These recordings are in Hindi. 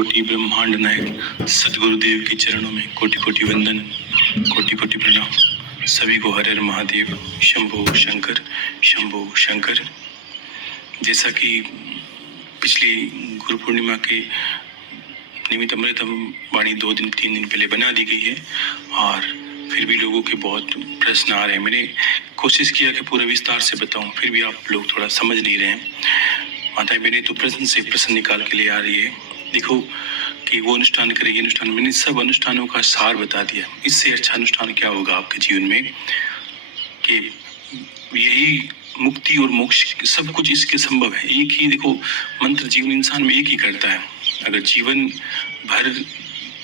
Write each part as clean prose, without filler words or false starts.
कोटि ब्रह्मांड नायक सदगुरुदेव के चरणों में कोटि कोटि वंदन, कोटि कोटि प्रणाम। सभी को हर हर महादेव, शंभो शंकर, शंभो शंकर। जैसा कि पिछली गुरु पूर्णिमा के निमित्त अमृतम वाणी 2-3 दिन पहले बना दी गई है और फिर भी लोगों के बहुत प्रश्न आ रहे हैं। मैंने कोशिश किया कि पूरा विस्तार से बताऊं, फिर भी आप लोग थोड़ा समझ नहीं रहे हैं। माताएं बहनें तो प्रश्न से प्रश्न निकाल के लिए आ रही है। देखो कि वो अनुष्ठान करे, ये अनुष्ठान, मैंने सब अनुष्ठानों का सार बता दिया। इससे अच्छा अनुष्ठान क्या होगा आपके जीवन में कि यही मुक्ति और मोक्ष सब कुछ इसके संभव है। एक ही देखो मंत्र जीवन इंसान में एक ही करता है। अगर जीवन भर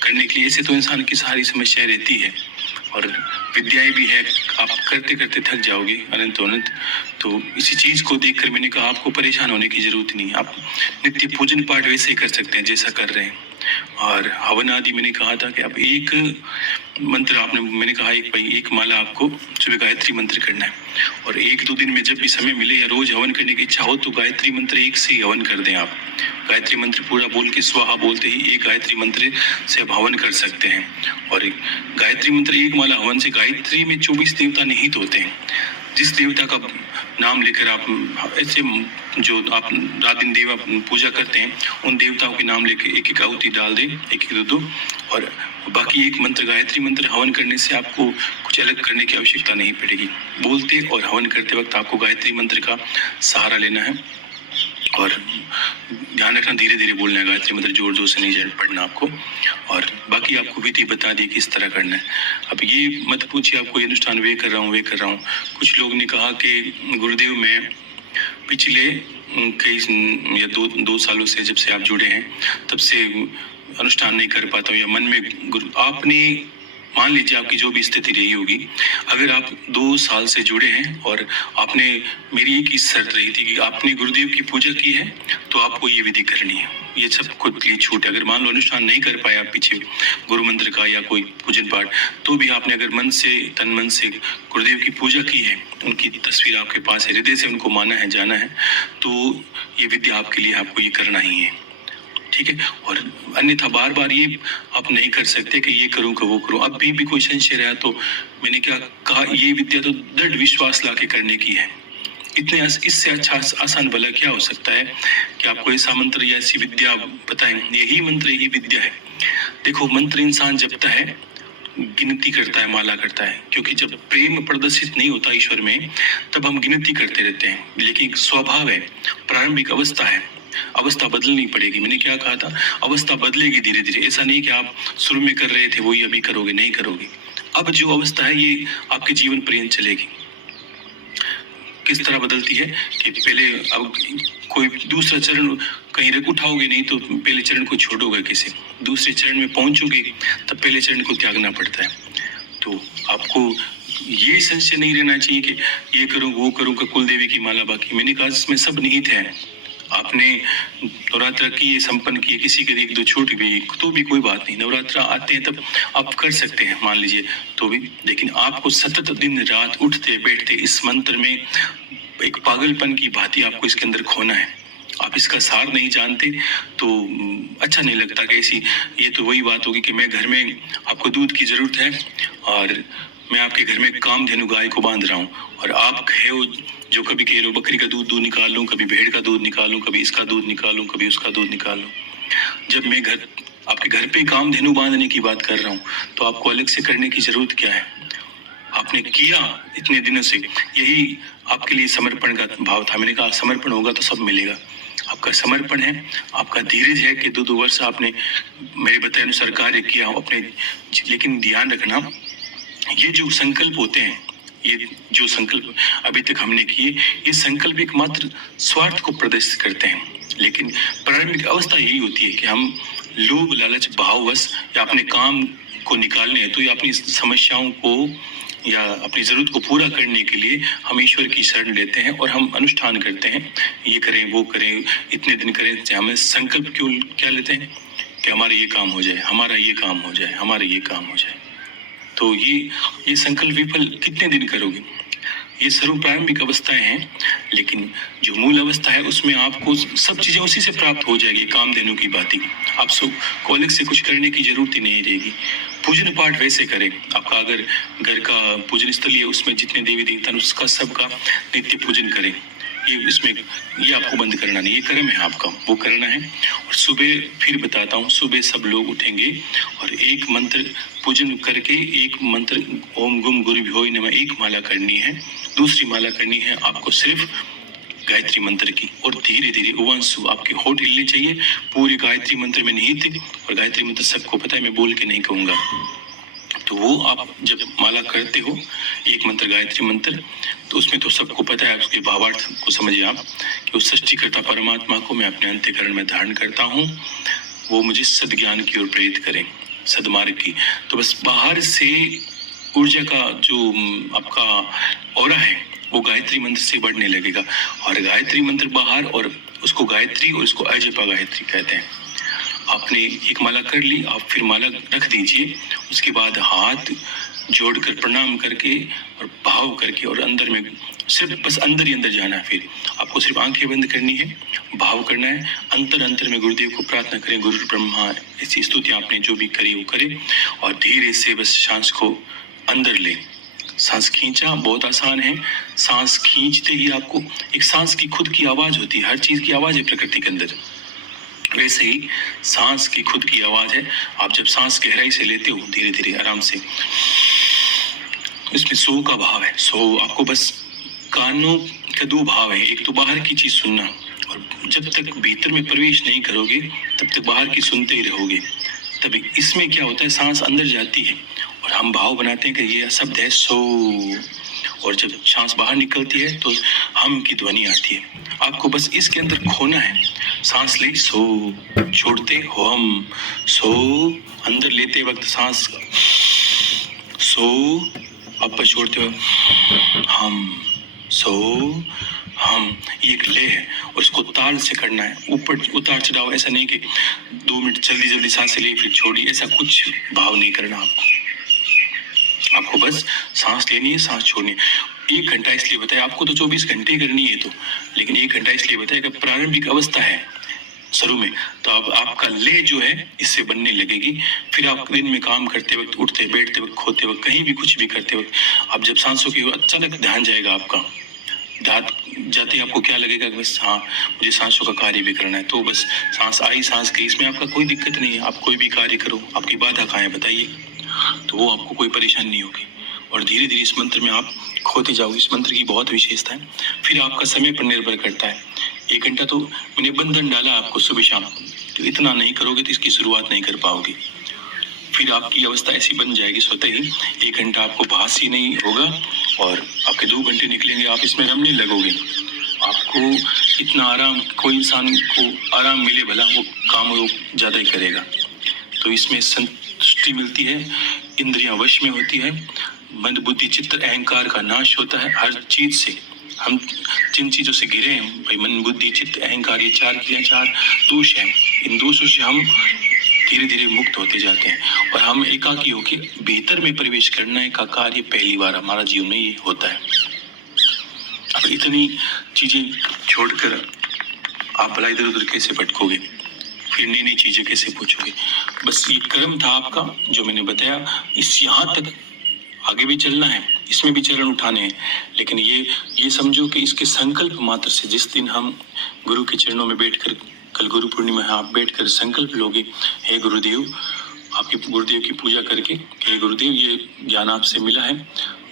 करने के लिए, ऐसे तो इंसान की सारी समस्याएं रहती है और विद्याएं भी है, आप करते करते थक जाओगे अनंत अनंत। तो इसी चीज को देखकर मैंने कहा आपको परेशान होने की जरूरत नहीं, आप नित्य पूजन पाठ वैसे ही कर सकते हैं जैसा कर रहे हैं। और हवन आदि मैंने कहा था कि आप एक मंत्र मैंने कहा एक माला आपको सुबह गायत्री मंत्र करना है और 1-2 दिन में जब भी समय मिले या रोज हवन करने की इच्छा हो तो गायत्री मंत्र एक से ही हवन कर दें। आप गायत्री मंत्र पूरा बोल के स्वाहा बोलते ही एक गायत्री मंत्र से आप हवन कर सकते हैं। और गायत्री मंत्र एक माला हवन से, गायत्री में 24 देवता निहित होते हैं। जिस देवता का नाम लेकर आप ऐसे जो आप रात दिन देवा पूजा करते हैं, उन देवताओं के नाम लेकर एक एक आहुति डाल दें, एक 2 और बाकी एक मंत्र गायत्री मंत्र हवन करने से आपको कुछ अलग करने की आवश्यकता नहीं पड़ेगी। बोलते और हवन करते वक्त आपको गायत्री मंत्र का सहारा लेना है और ध्यान रखना धीरे धीरे बोलना है। गायत्री मंत्र जोर जोर से नहीं पढ़ना आपको। और बाकी आपको विधि बता दी किस तरह करना है। अब ये मत पूछिए आपको ये अनुष्ठान वे कर रहा हूँ। कुछ लोग ने कहा कि गुरुदेव मैं पिछले कई या 2 सालों से जब से आप जुड़े हैं तब से अनुष्ठान नहीं कर पाता हूँ, या मन में आपने मान लीजिए आपकी जो भी स्थिति रही होगी, अगर आप 2 साल से जुड़े हैं और आपने, मेरी एक ही शर्त रही थी कि आपने गुरुदेव की पूजा की है तो आपको ये विधि करनी है। ये सब खुद के लिए छूट है। अगर मान लो अनुष्ठान नहीं कर पाए आप पीछे गुरु मंत्र का या कोई पूजन पाठ, तो भी आपने अगर मन से तन मन से गुरुदेव की पूजा की है, उनकी तस्वीर आपके पास है, हृदय से उनको माना है, जाना है, तो ये विद्या आपके लिए, आपको ये करना ही है, ठीक है। और अन्यथा बार बार ये आप नहीं कर सकते कि ये करूं कि वो करूं। अब भी कोई संशय रहा तो मैंने क्या कहा, ये विद्या तो दृढ़ विश्वास लाके करने की है। इतने इससे अच्छा आसान भला क्या हो सकता है कि आपको ऐसा मंत्र या ऐसी विद्या बताएं। यही मंत्र, यही विद्या है। देखो मंत्र इंसान जपता है, गिनती करता है, माला करता है, क्योंकि जब प्रेम प्रदर्शित नहीं होता ईश्वर में तब हम गिनती करते रहते हैं। लेकिन स्वभाव है, प्रारंभिक अवस्था है, अवस्था बदलनी पड़ेगी। मैंने क्या कहा था, अवस्था बदलेगी धीरे धीरे। ऐसा नहीं कि आप शुरू में कर रहे थे वही अभी करोगे, नहीं करोगे। अब जो अवस्था है ये आपके जीवन पर्यंत चलेगी। किस तरह बदलती है कि पहले अब कोई दूसरा चरण कहीं रख उठाओगे नहीं तो पहले चरण को छोड़ोगे, किसी दूसरे चरण में पहुंचोगे तब पहले चरण को त्यागना पड़ता है। तो आपको ये संशय नहीं रहना चाहिए कि ये करूं वो करूं का कुल देवी की माला बाकी। मैंने कहा इसमें सब निहित है। आपने नवरात्र की संपन्न किए, किसी के 1-2 छूट गई तो भी कोई बात नहीं। नवरात्र आते हैं तब आप कर सकते हैं मान लीजिए तो भी, लेकिन आपको सतत दिन रात उठते बैठते इस मंत्र में एक पागलपन की भांति आपको इसके अंदर खोना है। आप इसका सार नहीं जानते तो अच्छा नहीं लगता कि ऐसी, ये तो वही बात होगी कि मैं घर में, आपको दूध की जरूरत है और मैं आपके घर में कामधेनु गाय को बांध रहा हूँ और आप कहे जो कभी कह रहे हो बकरी का दूध निकाल लूं, कभी भेड़ का दूध निकालूं, कभी इसका दूध निकालूं, कभी उसका दूध निकालूं। जब मैं आपके घर पे कामधेनु बांधने की बात कर रहा हूँ तो आपको अलग से करने की जरूरत क्या है? आपने किया इतने दिनों से, यही आपके लिए समर्पण का भाव था। मैंने कहा समर्पण होगा तो सब मिलेगा। आपका समर्पण है, आपका धीरज है कि 2 वर्ष आपने मेरे बताए अनुसार कार्य किया अपने। लेकिन ध्यान रखना, ये जो संकल्प होते हैं, ये जो संकल्प अभी तक हमने किए, ये संकल्प एक मात्र स्वार्थ को प्रदर्शित करते हैं। लेकिन प्रारंभिक अवस्था यही होती है कि हम लोभ लालच भाववश या अपने काम को निकालने हेतु या अपनी समस्याओं को या अपनी जरूरत को पूरा करने के लिए हम ईश्वर की शरण लेते हैं और हम अनुष्ठान करते हैं, ये करें वो करें, इतने दिन करें। हमें संकल्प क्यों क्या लेते हैं कि हमारा ये काम हो जाए, हमारा ये काम हो जाए, हमारा ये काम हो जाए। तो ये संकल्प विफल कितने दिन करोगे? ये सर्व प्रारंभिक अवस्थाएं हैं, लेकिन जो मूल अवस्था है उसमें आपको सब चीजें उसी से प्राप्त हो जाएगी। कामधेनु की बाती आप सब को अलग से कुछ करने की जरूरत ही नहीं रहेगी। पूजन पाठ वैसे करें, आपका अगर घर का पूजन स्थल है उसमें जितने देवी देवता हैं उसका सबका नित्य पूजन करें। ये आपको बंद करना नहीं, ये कर्म है आपका, वो करना है। और सुबह फिर बताता हूँ, सुबह सब लोग उठेंगे और एक मंत्र पूजन करके एक मंत्र ओम गुम गुरुभ्यो नमः एक माला करनी है। दूसरी माला करनी है आपको सिर्फ गायत्री मंत्र की, और धीरे धीरे उवांशु आपके होठ हिलने चाहिए। पूरे गायत्री मंत्र में निहित, और गायत्री मंत्र सबको पता है, मैं बोल के नहीं कहूँगा। तो वो आप जब माला करते हो एक मंत्र गायत्री मंत्र, तो उसमें तो सबको पता है, उसके भावार्थ को समझिए आप कि उस सृष्टिकर्ता परमात्मा को मैं अपने अंतःकरण में धारण करता हूँ, वो मुझे सद्ज्ञान की ओर प्रेरित करें, सद्मार्ग की। तो बस बाहर से ऊर्जा का जो आपका ऑरा है वो गायत्री मंत्र से बढ़ने लगेगा, और गायत्री मंत्र बाहर, और उसको गायत्री और इसको अजपा गायत्री कहते हैं। आपने एक माला कर ली, आप फिर माला रख दीजिए, उसके बाद हाथ जोड़कर प्रणाम करके और भाव करके और अंदर में सिर्फ बस अंदर ही अंदर जाना है। फिर आपको सिर्फ आंखें बंद करनी है, भाव करना है, अंतर अंतर में गुरुदेव को प्रार्थना करें, गुरु ब्रह्मा, ऐसी स्तुति आपने जो भी करी वो करें, और धीरे से बस सांस को अंदर ले। सांस खींचा बहुत आसान है, सांस खींचते ही आपको एक सांस की खुद की आवाज होती है, हर चीज की आवाज है प्रकृति के अंदर, वैसे ही सांस की खुद की आवाज है। आप जब सांस गहराई से लेते हो धीरे धीरे आराम से, इसमें सो का भाव है। सो आपको बस कानों का दो भाव है, एक तो बाहर की चीज सुनना, और जब तक भीतर में प्रवेश नहीं करोगे तब तक बाहर की सुनते ही रहोगे। तभी इसमें क्या होता है, सांस अंदर जाती है और हम भाव बनाते हैं कि ये शब्द है सो, और जब सांस बाहर निकलती है तो हम की ध्वनि आती है। आपको बस इसके अंदर खोना है, सांस ले सो, छोड़ते हो हम सो, अंदर लेते वक्त सांस सो, आप छोड़ते हो हम सो हम, ये एक लय है और इसको ताल से करना है। ऊपर उतार चढ़ाव ऐसा नहीं कि 2 मिनट जल्दी जल्दी सांसें ले फिर छोड़ी, ऐसा कुछ भाव नहीं करना आपको बस सांस लेनी है, सांस छोड़नी है। 1 घंटा इसलिए बताया आपको, तो 24 घंटे करनी है तो, लेकिन 1 घंटा इसलिए बताया कि प्रारंभिक अवस्था है शुरू में, तो अब आपका ले जो है इससे बनने लगेगी। फिर आप दिन में काम करते वक्त, उठते बैठते वक्त, खोते वक्त, कहीं भी कुछ भी करते वक्त, आप जब सांसों की अचानक ध्यान जाएगा आपका, ध्यान जाते ही आपको क्या लगेगा कि बस हाँ मुझे सांसों का कार्य भी करना है। तो बस सांस आई सांस गई, इसमें आपका कोई दिक्कत नहीं है। आप कोई भी कार्य करो, आपकी बाधा कहाँ है बताइए, तो वो आपको कोई परेशानी नहीं होगी। और धीरे धीरे इस मंत्र में आप खोते जाओगे। इस मंत्र की बहुत विशेषता है। फिर आपका समय पर निर्भर करता है। 1 घंटा तो मैंने बंधन डाला आपको सुबह शाम, तो इतना नहीं करोगे तो इसकी शुरुआत नहीं कर पाओगे। फिर आपकी अवस्था ऐसी बन जाएगी स्वतः ही, 1 घंटा आपको भास ही नहीं होगा और आपके 2 घंटे निकलेंगे, आप इसमें रमने लगोगे। आपको इतना आराम, कोई इंसान को आराम मिले भला वो काम वो ज़्यादा ही करेगा। तो इसमें संतुष्टि मिलती है, इंद्रियां वश में होती है, मन बुद्धि चित्त अहंकार का नाश होता है। हर चीज से हम जिन चीजों से घिरे हैं भाई, मन बुद्धि चित्त अहंकार, ये 4 दोष हैं, इन दोषों से हम धीरे धीरे मुक्त होते जाते हैं और हम एकाकी होके भीतर में प्रवेश करना है का कार्य पहली बार हमारा जीवन में ये होता है। अब इतनी चीजें छोड़कर आप भला इधर उधर कैसे भटकोगे, फिर नई नई चीजें कैसे पूछोगे। बस ये कर्म था आपका जो मैंने बताया, इस यहाँ तक आगे भी चलना है, इसमें भी चरण उठाने हैं। लेकिन ये समझो कि इसके संकल्प मात्र से, जिस दिन हम गुरु के चरणों में बैठकर, कल गुरु पूर्णिमा है, आप बैठकर संकल्प लोगे, हे गुरुदेव, आपके गुरुदेव की पूजा करके, हे गुरुदेव ये ज्ञान आपसे मिला है,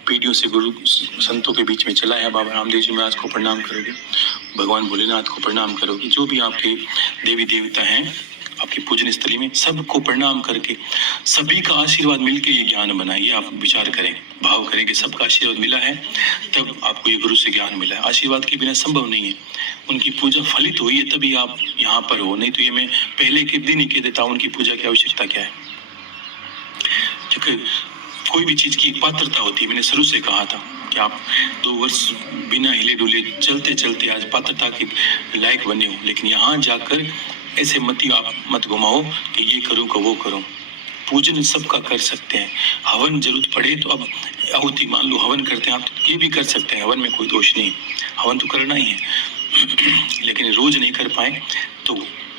पीढ़ियों से गुरु संतों के बीच में चला है, बाबा रामदेव जी महाराज को प्रणाम करोगे, भगवान भोलेनाथ को प्रणाम करोगे, जो भी आपके देवी देवता हैं आपकी पूजन स्थली में, सबको प्रणाम करके सभी का आशीर्वाद मिलके ये ज्ञान बना। ये आप विचार करें, भाव करें कि सबका आशीर्वाद मिला है, तब आपको ये गुरु से ज्ञान मिला है। आशीर्वाद के बिना संभव नहीं है, उनकी पूजा फलित हुई है तभी आप यहाँ पर हो, नहीं तो ये मैं पहले के दिन ही कह देता हूँ उनकी पूजा की आवश्यकता क्या है। क्योंकि कोई भी चीज की पात्रता होती है, मैंने शुरू से कहा था कि आप 2 वर्ष बिना हिले डुले चलते चलते आज पात्रता के लायक बने हो, लेकिन यहाँ जाकर ऐसे आप मत घुमाओ कि ये करूँ का वो करूँ। पूजन सबका कर सकते हैं। हवन जरूरत पड़े तो अब आहुति, मान लो हवन करते हैं आप, तो ये भी कर सकते हैं, हवन में कोई दोष नहीं, हवन तो करना ही है। लेकिन रोज नहीं कर पाए तो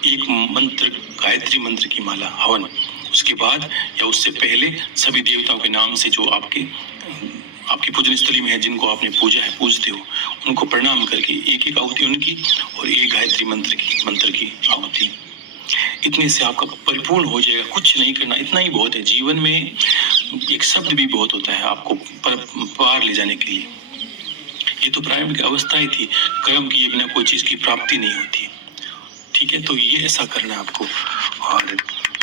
एक मंत्र, गायत्री मंत्र की माला हवन, उसके बाद या उससे पहले सभी देवताओं के नाम से जो आपकी पूजन स्थली में है, जिनको आपने पूजा है, पूजते हो, उनको प्रणाम करके एक एक आहुति उनकी और एक गायत्री मंत्र की आहुति, इतने से आपका परिपूर्ण हो जाएगा। कुछ नहीं करना, इतना ही बहुत है। जीवन में एक शब्द भी बहुत होता है आपको पार ले जाने के लिए। ये तो प्रारंभिक अवस्था ही थी, कर्म किए बिना कोई चीज की प्राप्ति नहीं होती। ठीक है, तो ये ऐसा करना है आपको, और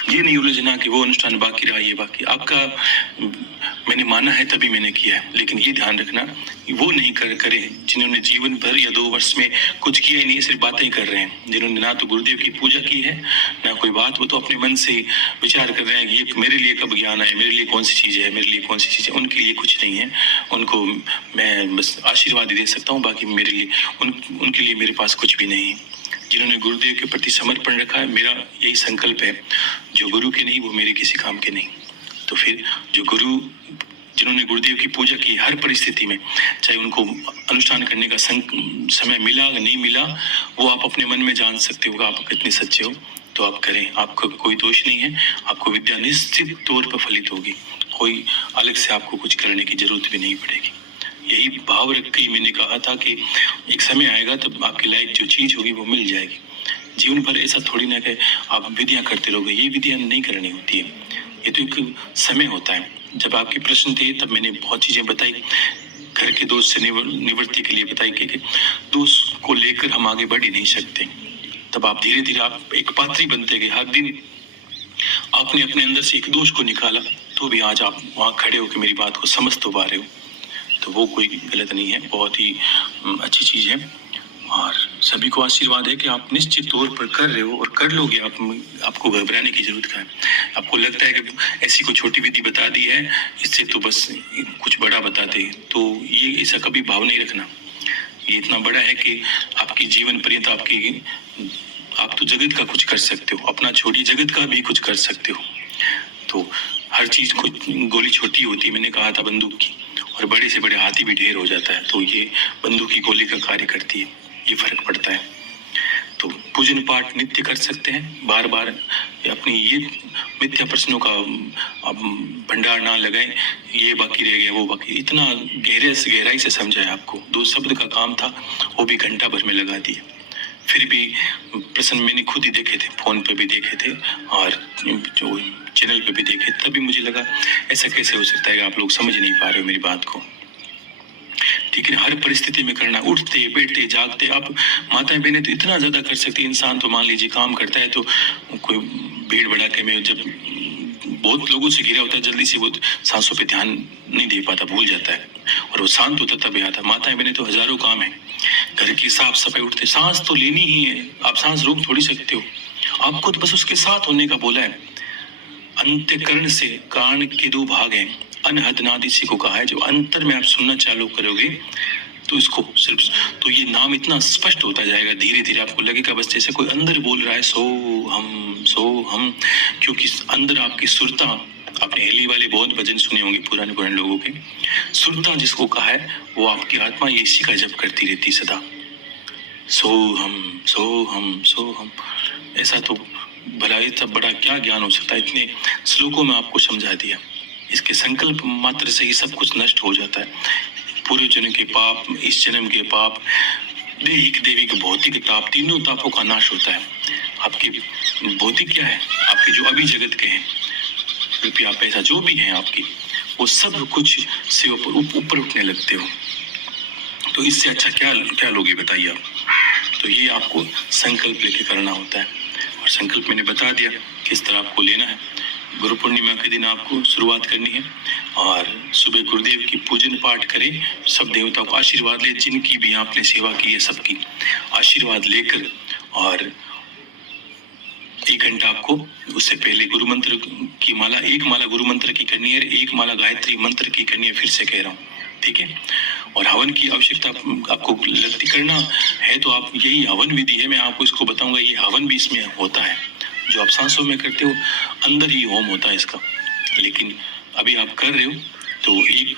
ये नहीं उलझना कि वो अनुष्ठान बाकी रहा, ये बाकी आपका, मैंने माना है तभी मैंने किया है। लेकिन ये ध्यान रखना वो नहीं करे जिन्होंने जीवन भर या 2 वर्ष में कुछ किया ही नहीं, सिर्फ बातें ही कर रहे हैं, जिन्होंने ना तो गुरुदेव की पूजा की है ना कोई बात, वो तो अपने मन से विचार कर रहे हैं कि ये मेरे लिए कब ज्ञान है, मेरे लिए कौन सी चीज़ है, मेरे लिए कौन सी चीज़ है। उनके लिए कुछ नहीं है, उनको मैं बस आशीर्वाद ही दे सकता हूँ, बाकी मेरे लिए उनके लिए मेरे पास कुछ भी नहीं है। जिन्होंने गुरुदेव के प्रति समर्पण रखा है, मेरा यही संकल्प है, जो गुरु के नहीं वो मेरे किसी काम के नहीं। तो फिर जो जिन्होंने गुरुदेव की पूजा की हर परिस्थिति में, चाहे उनको अनुष्ठान करने का समय मिला नहीं मिला, वो आप अपने मन में जान सकते हो आप कितने सच्चे हो, तो आप करें, आपको कोई दोष नहीं है। आपको विद्या निश्चित तौर पर फलित होगी, कोई अलग से आपको कुछ करने की जरूरत भी नहीं पड़ेगी। यही भाव रख के मैंने कहा था कि एक समय आएगा तब आपकी लायक जो चीज होगी वो मिल जाएगी। जीवन भर ऐसा थोड़ी ना कि आप विधियां करते रहोगे, ये विधियां नहीं करनी होती है। ये तो एक समय होता है। जब आपके प्रश्न थे तब मैंने बहुत चीजें बताई, घर के दोष से निवृत्ति के लिए बताई कि दोष को लेकर हम आगे बढ़ ही नहीं सकते। तब आप धीरे धीरे आप एक पात्री बनते गए। हर दिन आपने अपने अंदर से एक दोष को निकाला, तो भी आज आप वहां खड़े होकर मेरी बात को समझ तो पा रहे हो, तो वो कोई गलत नहीं है, बहुत ही अच्छी चीज है। और सभी को आशीर्वाद है कि आप निश्चित तौर पर कर रहे हो और कर लोगे। आपको घबराने की जरूरत क्या है? आपको लगता है कि ऐसी कोई छोटी विधि बता दी है, इससे तो बस कुछ बड़ा बताते, तो ये ऐसा कभी भाव नहीं रखना। ये इतना बड़ा है कि आपकी जीवन पर्यंत आप तो जगत का कुछ कर सकते हो, अपना छोटी जगत का भी कुछ कर सकते हो। तो हर चीज को, गोली छोटी होती है, मैंने कहा था बंदूक की, और बड़े से बड़े हाथी भी ढेर हो जाता है, तो ये बंदूक की गोली का कार्य करती है, ये फर्क पड़ता है। तो पूजन पाठ नित्य कर सकते हैं, बार बार अपनी ये मिथ्या प्रश्नों का अब भंडार ना लगाएं, ये बाकी रह गया वो बाकी, इतना गहराई से समझाया आपको। 2 शब्द का काम था, वो भी घंटा भर में लगा दिए। फिर भी प्रश्न मैंने खुद ही देखे थे, फोन पे भी देखे थे और जो चैनल पे भी देखे, तभी मुझे लगा ऐसा कैसे हो सकता है कि आप लोग समझ नहीं पा रहे हो मेरी बात को। ठीक है, हर परिस्थिति में करना, उठते बैठते जागते। आप माताएं बहनें तो इतना ज्यादा कर सकती है। इंसान तो मान लीजिए काम करता है, तो कोई भीड़ भड़ाके में जब बहुत लोगों से घिरा होता है, जल्दी से वो सांसों पे ध्यान नहीं दे पाता, भूल जाता है, और वो शांत होता तब आता। माताएं बहनें तो हजारों काम है, घर की साफ सफाई, उठते, सांस तो लेनी ही है, आप सांस रोक थोड़ी सकते हो, आपको तो बस उसके साथ होने का बोला है। अंतःकरण से कान के 2 भाग हैं, अनहद नाद इसी को कहा है। जो अंतर में आप सुनना चालू करोगे तो इसको सिर्फ, तो ये नाम इतना स्पष्ट होता जाएगा, धीरे धीरे आपको लगेगा बस जैसे कोई अंदर बोल रहा है, सो हम, क्योंकि अंदर आपकी सुरता, आपने हेली वाले बहुत भजन सुने होंगे पुराने लोगों के, सुरता जिसको कहा है, वो आपकी आत्मा ये इसी का जप करती रहती सदा, सो हम। ऐसा तो भला इससे बड़ा क्या ज्ञान हो सकता है? इतने श्लोकों में आपको समझा दिया। इसके संकल्प मात्र से ही सब कुछ नष्ट हो जाता है। पूर्व जन्म के पाप, इस जन्म के पाप, दैहिक दैविक भौतिक ताप, तीनों तापों का नाश होता है। आपके भौतिक क्या है, आपके जो अभी जगत के हैं, रुपया पैसा जो भी है आपकी, वो सब कुछ से ऊपर उठने लगते हो। तो इससे अच्छा क्या लोगे बताइए आप? तो ये आपको संकल्प लेके करना होता है, और संकल्प मैंने बता दिया किस तरह आपको लेना है। गुरु पूर्णिमा के दिन आपको शुरुआत करनी है, और सुबह गुरुदेव की पूजन पाठ करें, सब देवताओं को आशीर्वाद ले, जिनकी भी आपने सेवा की है सबकी आशीर्वाद लेकर, और 1 घंटा आपको उससे पहले गुरु मंत्र की माला, 1 माला गुरु मंत्र की करनी है, 1 माला गायत्री मंत्र की करनी है, फिर से कह रहा हूँ, ठीक है। और हवन की आवश्यकता आपको लगती करना है तो आप, यही हवन विधि है, मैं आपको इसको बताऊंगा। ये हवन भी इसमें होता है, जो आप सांसों में करते हो अंदर ही होम होता है इसका। लेकिन अभी आप कर रहे हो तो एक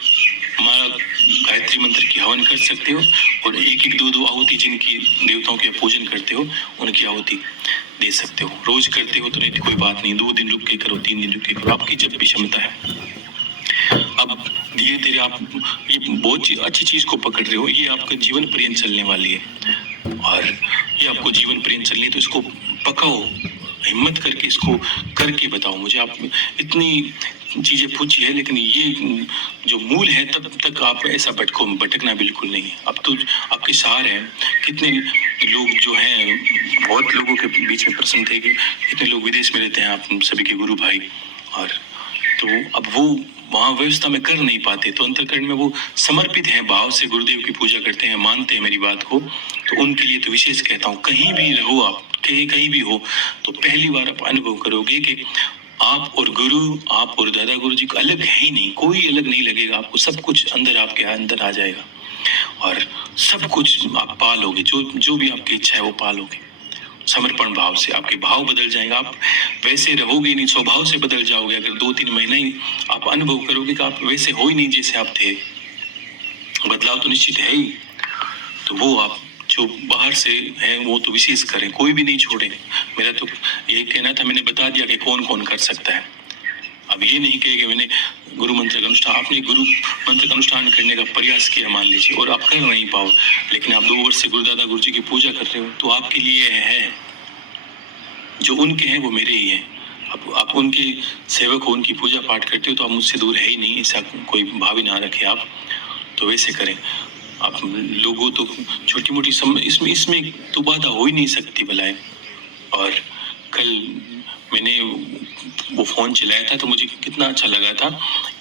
हमारा गायत्री मंत्र की हवन कर सकते हो और एक एक दो आहुति जिनकी देवताओं के पूजन करते हो उनकी आहुति दे सकते हो। रोज करते हो तो नहीं कोई बात नहीं, 2 दिन रुक के करो, 3 दिन रुक के करो, आपकी जब भी क्षमता है। अब धीरे धीरे आप ये बहुत अच्छी चीज को पकड़ रहे हो, ये आपका जीवन पर्यंत चलने वाली है और ये आपको जीवन पर्यंत चलनी है, तो इसको पकाओ, हिम्मत करके इसको करके बताओ मुझे। आप इतनी चीजें पूछी है लेकिन ये जो मूल है तब तक आप ऐसा भटकना बिल्कुल नहीं है। अब तो आपके सार है, कितने लोग जो हैं बहुत लोगों के बीच में प्रसन्न थे कि कितने लोग विदेश में रहते हैं आप सभी के गुरु भाई, और तो अब वो वहाँ व्यवस्था में कर नहीं पाते, तो अंतःकरण में वो समर्पित हैं, भाव से गुरुदेव की पूजा करते हैं, मानते हैं मेरी बात को, तो उनके लिए तो विशेष कहता हूँ कहीं भी रहो आप, कहीं भी हो, तो पहली बार आप अनुभव करोगे कि आप और गुरु, आप और दादा गुरु जी को अलग है ही नहीं, कोई अलग नहीं लगेगा आपको, सब कुछ अंदर आपके अंदर आ जाएगा और सब कुछ आप पालोगे, जो भी आपकी इच्छा है वो पालोगे। समर्पण भाव से आपके भाव बदल जाएंगे, आप वैसे रहोगे नहीं, स्वभाव से बदल जाओगे। अगर 2-3 महीने ही आप अनुभव करोगे कि आप वैसे हो ही नहीं जैसे आप थे, बदलाव तो निश्चित है ही। तो वो आप जो बाहर से है वो तो विशेष करें, कोई भी नहीं छोड़े। मेरा तो यही कहना था, मैंने बता दिया कि कौन कौन कर सकता है। अब ये नहीं कहे कि मैंने गुरु मंत्र का अनुष्ठान, आपने गुरु मंत्र का अनुष्ठान करने का प्रयास किया मान लीजिए और आप कर नहीं पाओ, लेकिन आप 2 वर्ष से गुरुदादा गुरु जी की पूजा कर रहे हो, तो आपके लिए है, जो उनके हैं वो मेरे ही हैं। अब आप उनके सेवक हो, उनकी पूजा पाठ करते हो तो आप मुझसे दूर है ही नहीं, ऐसा कोई भाव ही ना रखे आप, तो वैसे करें। आप लोगों तो छोटी मोटी इसमें तो बाधा हो ही नहीं सकती भलाए। और कल मैंने वो फोन चलाया था तो मुझे कितना अच्छा लगा था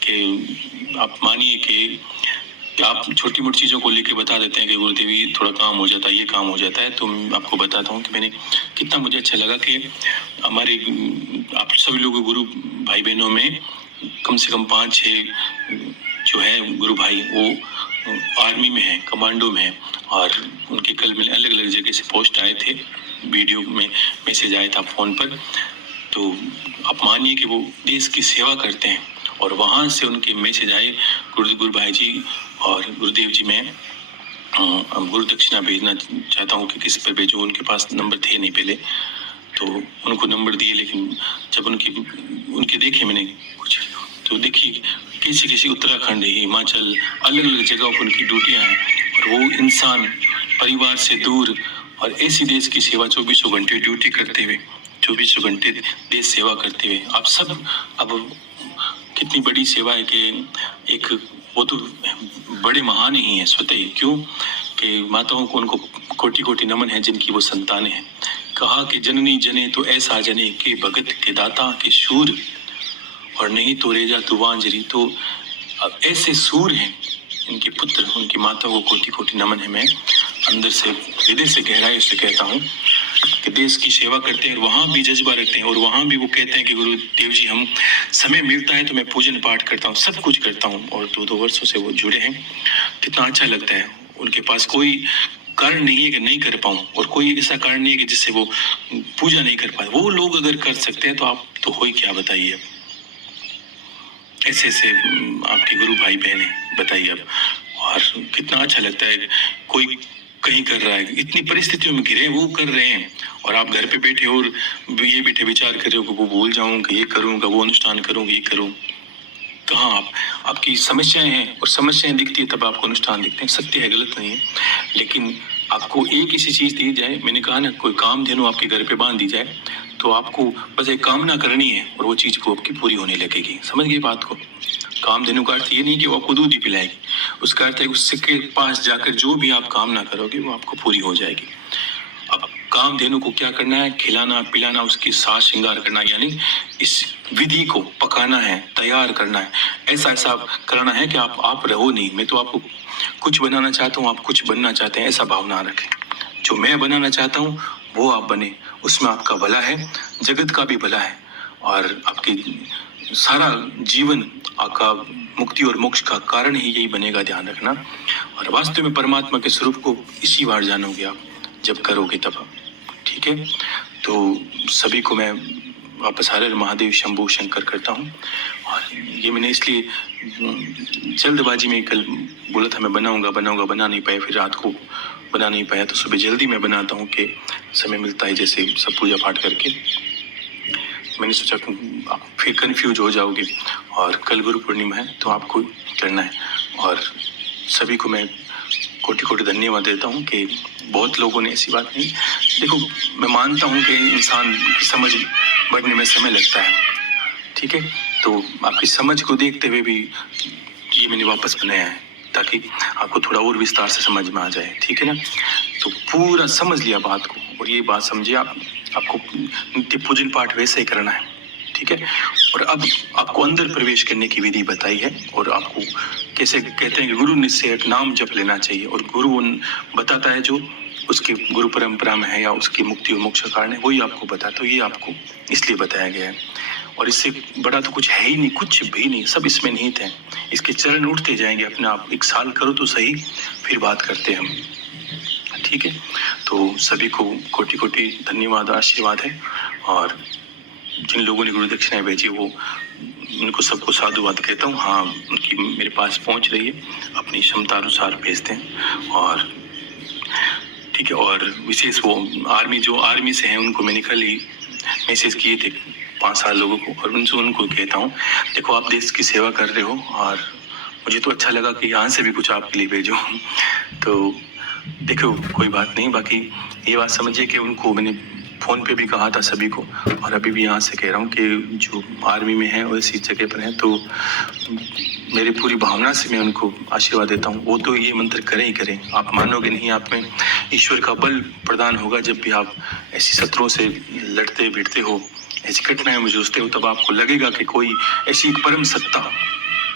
कि आप मानिए कि आप छोटी मोटी चीज़ों को लेके बता देते हैं कि गुरुदेवी थोड़ा काम हो जाता है, ये काम हो जाता है, तो मैं आपको बताता हूँ कि मैंने कितना मुझे अच्छा लगा कि हमारे आप सभी लोगों गुरु भाई बहनों में कम से कम 5-6 जो है गुरु भाई वो आर्मी में है, कमांडो में है, और उनके कल मैंने अलग अलग जगह से पोस्ट आए थे, वीडियो में मैसेज आया था फ़ोन पर। तो आप मानिए कि वो देश की सेवा करते हैं और वहाँ से उनके मैसेज आए, गुरु भाई जी और गुरुदेव जी, मैं गुरु दक्षिणा भेजना चाहता हूँ कि किस पर भेजूँ। उनके पास नंबर थे नहीं पहले, तो उनको नंबर दिए, लेकिन जब उनके देखे मैंने कुछ, तो देखिए किसी उत्तराखंड, हिमाचल, अलग अलग जगहों पर उनकी ड्यूटियाँ हैं, और वो इंसान परिवार से दूर और ऐसी देश की सेवा 24 घंटे ड्यूटी करते हुए, 24 घंटे देश सेवा करते हुए, आप सब अब कितनी बड़ी सेवा है कि एक वो तो बड़े महान ही हैं स्वतः ही, क्यों कि माताओं को उनको कोटि कोटि नमन है जिनकी वो संतानें हैं। कहा कि जननी जने तो ऐसा जने के भगत के दाता के शूर, और नहीं तो रेजा तू वांजरी, तो ऐसे सूर हैं इनके पुत्र, उनकी माता को कोटि कोटि नमन है। मैं अंदर से हृदय से गहराई से कहता हूँ कि देश की सेवा करते हैं और वहाँ भी जज्बा रखते हैं, और वहाँ भी वो कहते हैं कि गुरुदेव जी हम समय मिलता है तो मैं पूजन पाठ करता हूँ, सब कुछ करता हूँ, और 2 वर्षों से वो जुड़े हैं। कितना अच्छा लगता है। उनके पास कोई कारण नहीं है कि नहीं कर पाऊँ, और कोई ऐसा कारण नहीं है कि जिससे वो पूजा नहीं कर पाए। वो लोग अगर कर सकते हैं तो आप तो हो ही क्या, बताइए। ऐसे ऐसे आपके गुरु भाई बहन बताइए अब, और कितना अच्छा लगता है। कोई कहीं कर रहा है, इतनी परिस्थितियों में घिरे वो कर रहे हैं, और आप घर पे बैठे और ये बैठे विचार कर रहे हो कि वो भूल जाऊंगा, ये करूंगा, वो अनुष्ठान करूंगा, ये करूँ। कहाँ आपकी समस्याएं हैं, और समस्याएं दिखती है तब आपको अनुष्ठान दिखते हैं। सत्य है, गलत नहीं है, लेकिन आपको एक ऐसी चीज दी जाए, मैंने कहा ना, कोई काम धेनु आपके घर पे बांध दी जाए तो आपको बस एक कामना करनी है और वो चीज को आपकी पूरी होने लगेगी। समझ गए बात को। कामधेनु का अर्थ ये नहीं कि वो आपको दूध ही पिलाएगी, उसका अर्थ है उसके पास जाकर जो भी आप कामना करोगे वो आपको पूरी हो जाएगी। अब कामधेनु को क्या करना है? खिलाना पिलाना, उसकी साज श्रृंगार करना, यानी इस विधि को पकाना है, तैयार करना है, ऐसा करना है कि आप रहो नहीं। मैं तो आपको कुछ बनाना चाहता हूँ, आप कुछ बनना चाहते हैं, ऐसा भाव ना रखें। जो मैं बनाना चाहता हूँ वो आप बने, उसमें आपका भला है, जगत का भी भला है, और आपकी सारा जीवन आपका मुक्ति और मोक्ष का कारण ही यही बनेगा, ध्यान रखना। और वास्तव में परमात्मा के स्वरूप को इसी बार जानोगे आप, जब करोगे तब। ठीक है, तो सभी को मैं वापस हर हर महादेव शंभू शंकर करता हूँ। और ये मैंने इसलिए जल्दबाजी में कल बोला था मैं बनाऊंगा, बना नहीं पाया, फिर रात को बना नहीं पाया, तो सुबह जल्दी मैं बनाता हूँ कि समय मिलता है जैसे सब पूजा पाठ करके। मैंने सोचा कि आप फिर कंफ्यूज हो जाओगे, और कल गुरु पूर्णिमा है तो आपको करना है। और सभी को मैं कोटि कोटि धन्यवाद देता हूँ कि बहुत लोगों ने ऐसी बात नहीं। देखो, मैं मानता हूँ कि इंसान की समझ बढ़ने में समय लगता है, ठीक है, तो आपकी समझ को देखते हुए भी ये मैंने वापस बनाया है ताकि आपको थोड़ा और विस्तार से समझ में आ जाए, ठीक है ना। तो पूरा समझ लिया बात को, और ये बात समझिए आपको नित्य पूजन पाठ वैसे ही करना है, ठीक है। और अब आपको अंदर प्रवेश करने की विधि बताई है, और आपको कैसे कहते हैं कि गुरु से एक नाम जप लेना चाहिए, और गुरु बताता है जो उसकी गुरु परंपरा में है या उसकी मुक्ति और मोक्ष का कारण है, वही आपको बताता है। तो ये आपको इसलिए बताया गया है, और इससे बड़ा तो कुछ है ही नहीं, कुछ भी नहीं, सब इसमें निहित है। इसके चरण उठते जाएंगे अपने आप। 1 साल करो तो सही, फिर बात करते हैं हम, ठीक है। तो सभी को कोटि कोटि धन्यवाद, आशीर्वाद है। और जिन लोगों ने गुरु दक्षिणाएं भेजी वो उनको सबको साधुवाद कहता हूँ। हाँ, उनकी मेरे पास पहुंच रही है, अपनी क्षमता अनुसार भेजते हैं, और ठीक है। और विशेष वो आर्मी से हैं, उनको मैंने कल ही मैसेज किए थे 5-7 लोगों को, और उनसे उनको कहता हूँ देखो आप देश की सेवा कर रहे हो, और मुझे तो अच्छा लगा कि यहाँ से भी कुछ आपके लिए भेजो। तो देखो कोई बात नहीं, बाकी ये बात समझिए कि उनको मैंने फ़ोन पे भी कहा था सभी को, और अभी भी यहाँ से कह रहा हूँ कि जो आर्मी में है वैसी जगह पर हैं, तो मेरी पूरी भावना से मैं उनको आशीर्वाद देता हूँ। वो तो ये मंत्र करें ही करें, आप मानोगे नहीं, आप में ईश्वर का बल प्रदान होगा। जब भी आप ऐसी शत्रुओं से लड़ते भिड़ते हो, ऐसी घटनाएं में जूझते हो, तब आपको लगेगा कि कोई ऐसी एक परम सत्ता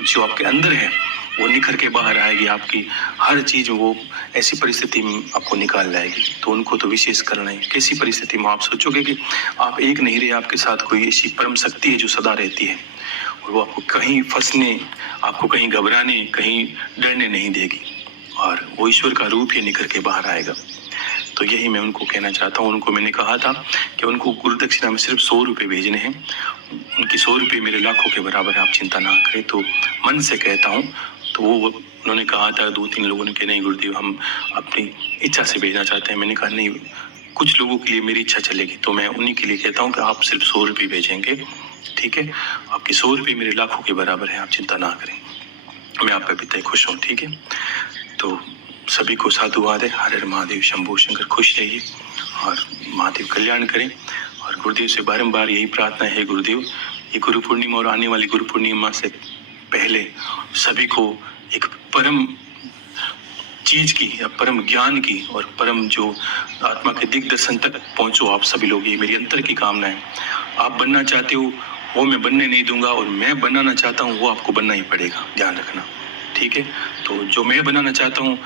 जो आपके अंदर है वो निखर के बाहर आएगी, आपकी हर चीज वो ऐसी परिस्थिति में आपको निकाल लाएगी। तो उनको तो विशेष करना है। कैसी परिस्थिति में आप सोचोगे कि आप एक नहीं रहे, आपके साथ कोई ऐसी परम शक्ति है जो सदा रहती है, और वो आपको कहीं फंसने, आपको कहीं घबराने, कहीं डरने नहीं देगी, और वो ईश्वर का रूप ही निखर के बाहर आएगा। तो यही मैं उनको कहना चाहता हूँ। उनको मैंने कहा था कि उनको गुरु दक्षिणा में सिर्फ 100 रुपये भेजने हैं। उनकी 100 रुपये मेरे लाखों के बराबर है, आप चिंता ना करें। तो मन से कहता हूँ। तो वो उन्होंने कहा था 2-3 लोगों ने कि नहीं गुरुदेव हम अपनी इच्छा से भेजना चाहते हैं। मैंने कहा नहीं, कुछ लोगों के लिए मेरी इच्छा चलेगी, तो मैं उन्हीं के लिए कहता हूँ कि आप सिर्फ 100 रुपये भेजेंगे, ठीक है। आपकी 100 रुपये मेरे लाखों के बराबर है, आप चिंता ना करें, मैं आप पे भी तय खुश हूँ, ठीक है। तो सभी को साधुवाद है। हर हर महादेव शंभू शंकर, खुश रहिए और महादेव कल्याण करें। और गुरुदेव से बारंबार यही प्रार्थना है, गुरुदेव ये गुरु पूर्णिमा और आने वाली गुरु पूर्णिमा से पहले सभी को एक परम चीज की या परम ज्ञान की और परम जो आत्मा के दिग्दर्शन तक पहुंचो आप सभी लोग। ये मेरी अंतर की कामना है। आप बनना चाहते हो वो मैं बनने नहीं दूंगा, और मैं बनाना चाहता हूँ वो आपको बनना ही पड़ेगा, ध्यान रखना, ठीक है। तो जो मैं बनाना चाहता हूँ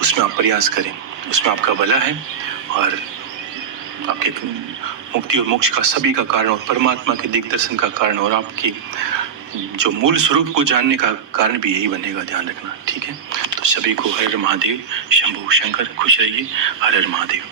उसमें आप प्रयास करें, उसमें आपका भला है, और आपके मुक्ति और मोक्ष का सभी का कारण, और परमात्मा के दिग्दर्शन का कारण, और आपकी जो मूल स्वरूप को जानने का कारण भी यही बनेगा, ध्यान रखना, ठीक है। तो सभी को हर हर महादेव शंभू शंकर, खुश रहिए। हर हर महादेव।